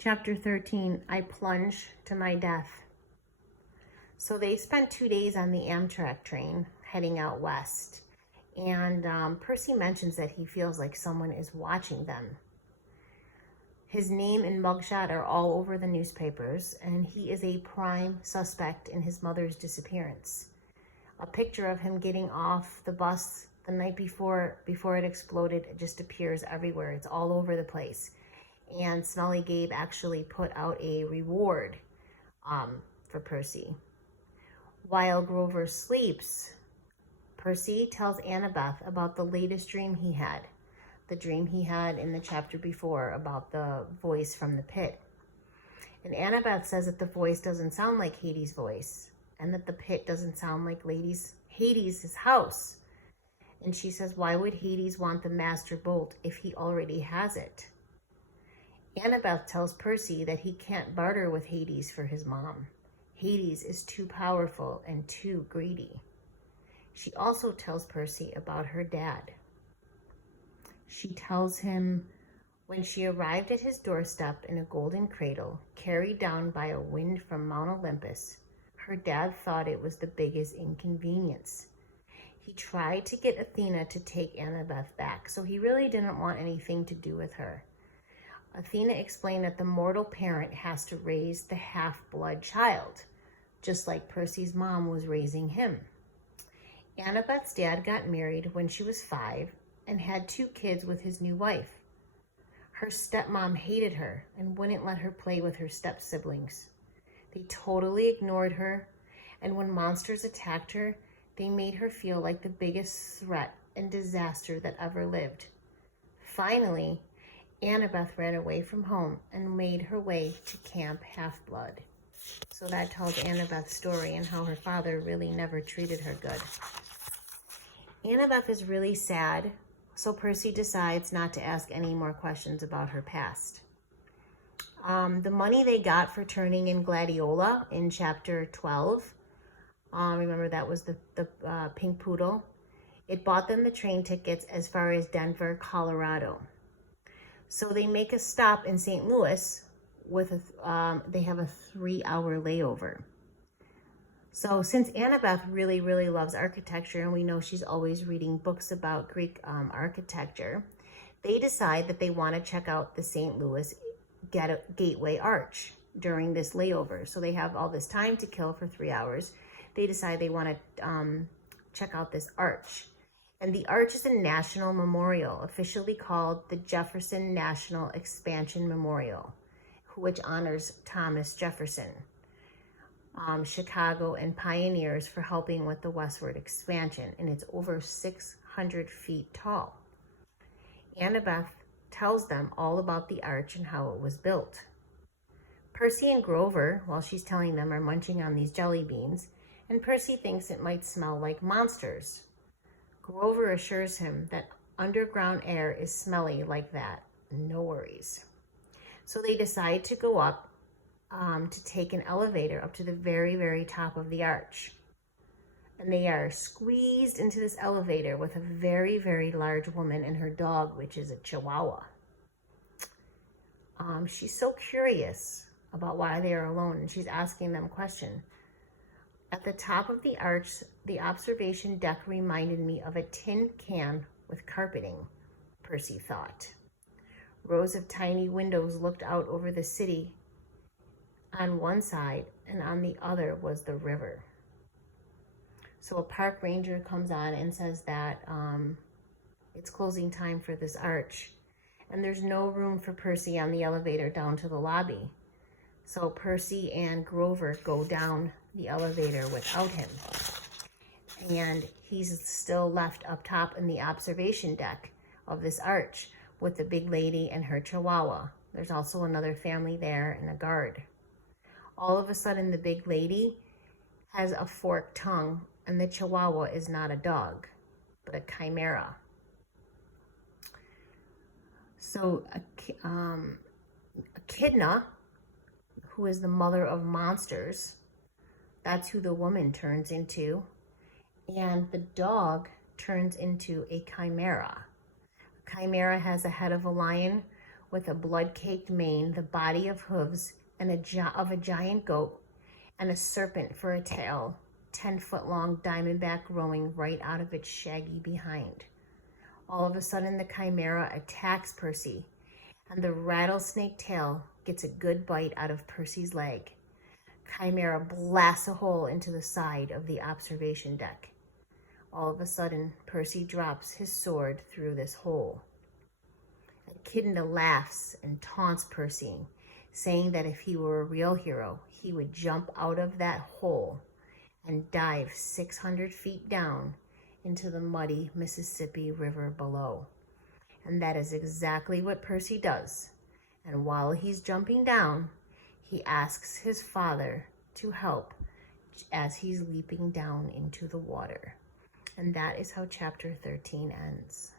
Chapter 13, I plunge to my death. So they spent 2 days on the Amtrak train heading out west. And Percy mentions that he feels like someone is watching them. His name and mugshot are all over the newspapers, and he is a prime suspect in his mother's disappearance. A picture of him getting off the bus the night before it exploded, it just appears everywhere. It's all over the place. And Smelly Gabe actually put out a reward for Percy. While Grover sleeps, Percy tells Annabeth about the latest dream he had. The dream he had in the chapter before about the voice from the pit. And Annabeth says that the voice doesn't sound like Hades' voice, and that the pit doesn't sound like Hades' house. And she says, why would Hades want the master bolt if he already has it? Annabeth tells Percy that he can't barter with Hades for his mom. Hades is too powerful and too greedy. She also tells Percy about her dad. She tells him when she arrived at his doorstep in a golden cradle, carried down by a wind from Mount Olympus, her dad thought it was the biggest inconvenience. He tried to get Athena to take Annabeth back, so he really didn't want anything to do with her. Athena explained that the mortal parent has to raise the half-blood child, just like Percy's mom was raising him. Annabeth's dad got married when she was 5 and had 2 kids with his new wife. Her stepmom hated her and wouldn't let her play with her step-siblings. They totally ignored her, and when monsters attacked her, they made her feel like the biggest threat and disaster that ever lived. Finally, Annabeth ran away from home and made her way to Camp Half-Blood. So that tells Annabeth's story and how her father really never treated her good. Annabeth is really sad, so Percy decides not to ask any more questions about her past. The money they got for turning in Gladiola in chapter 12, remember that was the pink poodle, it bought them the train tickets as far as Denver, Colorado. So they make a stop in St. Louis they have a 3-hour layover. So since Annabeth really, really loves architecture, and we know she's always reading books about Greek architecture, they decide that they want to check out the St. Louis Gateway Arch during this layover. So they have all this time to kill for 3 hours. They decide they want to check out this arch. And the arch is a national memorial, officially called the Jefferson National Expansion Memorial, which honors Thomas Jefferson, Chicago, and pioneers for helping with the westward expansion. And it's over 600 feet tall. Annabeth tells them all about the arch and how it was built. Percy and Grover, while she's telling them, are munching on these jelly beans, and Percy thinks it might smell like monsters. Grover assures him that underground air is smelly like that. No worries. So they decide to go up to take an elevator up to the very, very top of the arch. And they are squeezed into this elevator with a very, very large woman and her dog, which is a Chihuahua. She's so curious about why they are alone, and she's asking them questions. At the top of the arch, the observation deck reminded me of a tin can with carpeting, Percy thought. Rows of tiny windows looked out over the city on one side, and on the other was the river. So a park ranger comes on and says that it's closing time for this arch, and there's no room for Percy on the elevator down to the lobby. So Percy and Grover go down the elevator without him. And he's still left up top in the observation deck of this arch with the big lady and her Chihuahua. There's also another family there and a guard. All of a sudden, the big lady has a forked tongue, and the Chihuahua is not a dog, but a Chimera. So Echidna, who is the mother of monsters, that's who the woman turns into. And the dog turns into a Chimera. Chimera has a head of a lion with a blood-caked mane, the body of hooves, and of a giant goat, and a serpent for a tail, 10-foot-long diamondback growing right out of its shaggy behind. All of a sudden, the Chimera attacks Percy, and the rattlesnake tail gets a good bite out of Percy's leg. Chimera blasts a hole into the side of the observation deck. All of a sudden, Percy drops his sword through this hole. Echidna laughs and taunts Percy, saying that if he were a real hero, he would jump out of that hole and dive 600 feet down into the muddy Mississippi River below. And that is exactly what Percy does. And while he's jumping down, he asks his father to help as he's leaping down into the water. And that is how chapter 13 ends.